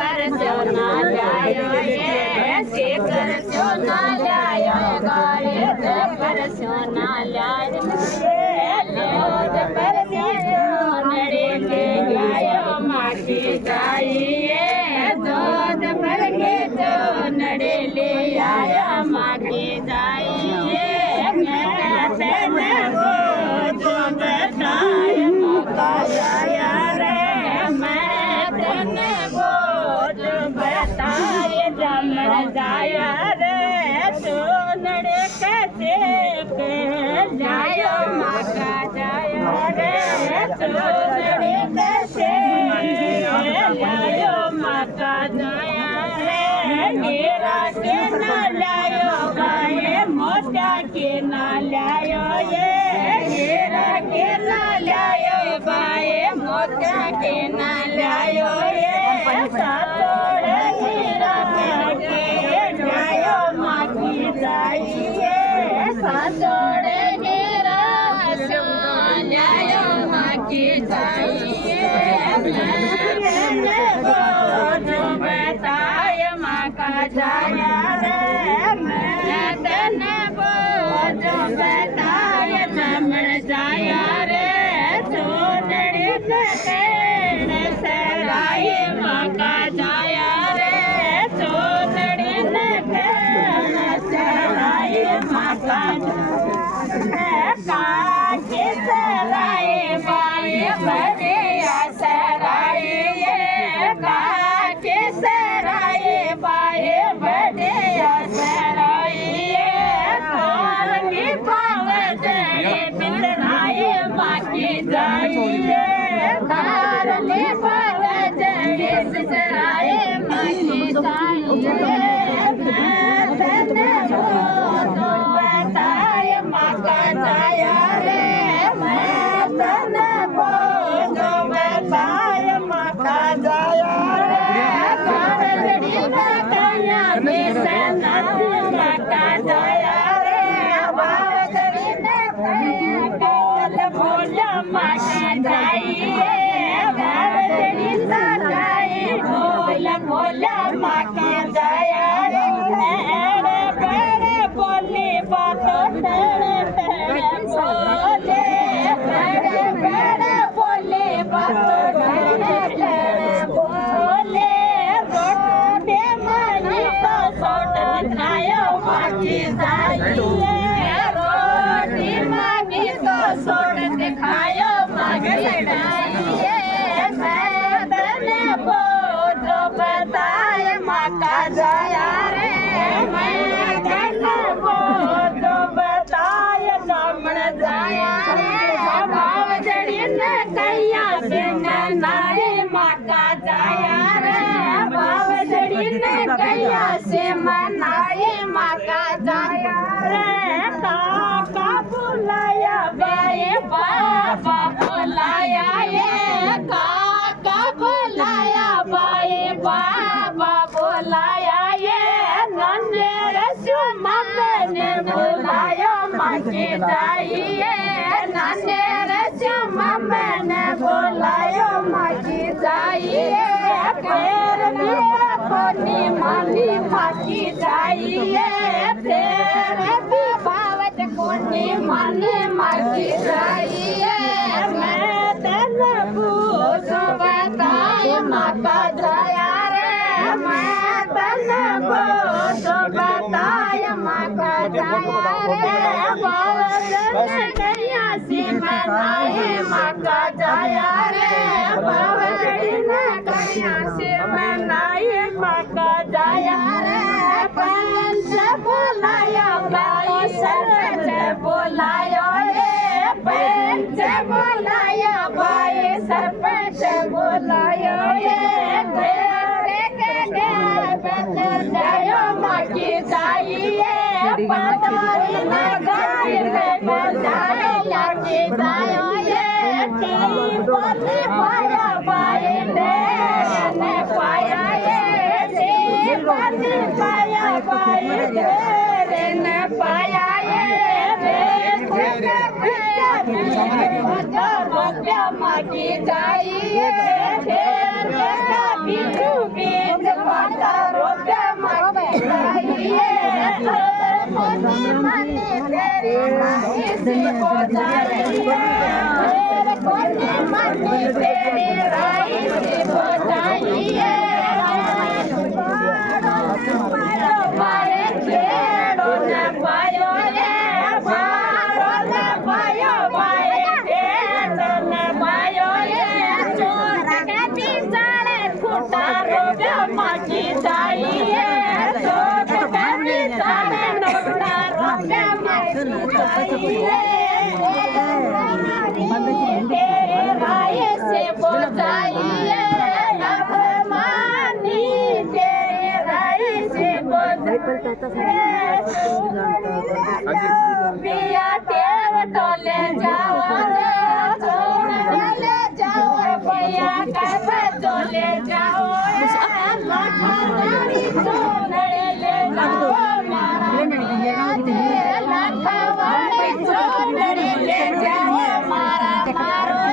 परस्यो ना जायो ये शेखर स्यो ना जायो गाये परस्यो ना जायो ले परस्यो नड़े ले गायो माटी जाइए दूध भर के जो नड़े ले आया माटी जाइए जाया रे तो नड़े कैसे के जायो माता जाया रे तो नड़े कैसे जायो माता जाया रे हीरा के ना लायो गाये मोटा के ना लायो ये हीरा के ना लायो गाये मोटा के ना लायो ये सातोड़े हीरा सातोड़े हीरा जायो माकी जाइए जो बताय माँ का जाया रे मैं तेने जो बताय जमण जाया रे सोनड़ी कटेण सराय माँ का जाया रे सोनड़ी कटेण सराय माँ का काके सराय बाय बड़े सराय ये काके सराय बाय बड़े सराय ये काली पावत बितराय बाकी जाइए काली पावत बितराय बाकी जाइए जाया रे मैं तने बोझो बताय माता जाया रे कावड़ी ना कन्या बेसन माता जाया रे बावड़ी ना कोल भोला माता जाइए बावड़ी ना जाई कोल भोला माता जाया रे बड़े बोली बातो रोटी मांगी तो सोड़ दिखायो मांगी मैं तने बोझो बताय माता जाया रे मैं तने बोझो बताय जमण जाया रे भाव जड़ी ने कैया बिन नारे माता जाया रे भाव जड़ी ने कैया से मनाए माता जाया रे काका बुलाया बाए बाबा बुलाया ये काका बुलाया बाए बाबा बुलाया ये नन्हे रसू मम्मे बुलाया माके जाइए नन्हे रसू मम्मे बुलाया माके जाइए फिर भी कोनी मानी माकी जाइए फिर भी बावत कोनी मानी माकी जाइए मैं तने पूछो बताय माता जाया रे मैं तने पूछो बताय माता जाया रे बावत कन्या सी मनाए माता जाया रे बावत कन्या सी मनाए माता जाया रे पंच बोलाया बाई सरपंच बोलायो रे पंच बोलाया बाई सरपंच बोलायो रे जायो माकी जाइए पटवारी नगर में जायो माकी जायो ये बोले पाया बाई ने पाया ये बोले पाया बाई ने पाया ये माकी जाइए बिटू माता रोके माटी जाइए तेरे राही से हो जाइए कोने माटी तेरे राही से हो जाइए मारे खेड़ो न पायो रे मारो न पायो मारे खेड़ो न पायो रे चोर के बिचारे फूटा रोके माटी जाइए चोर के बिचारे नोटा रोके माटी जाइए तेरे राय से बुझाइए अभिमानी तेरे राय से पिया टेर टोले जाओ ले जाओ पिया कब टोले जाओ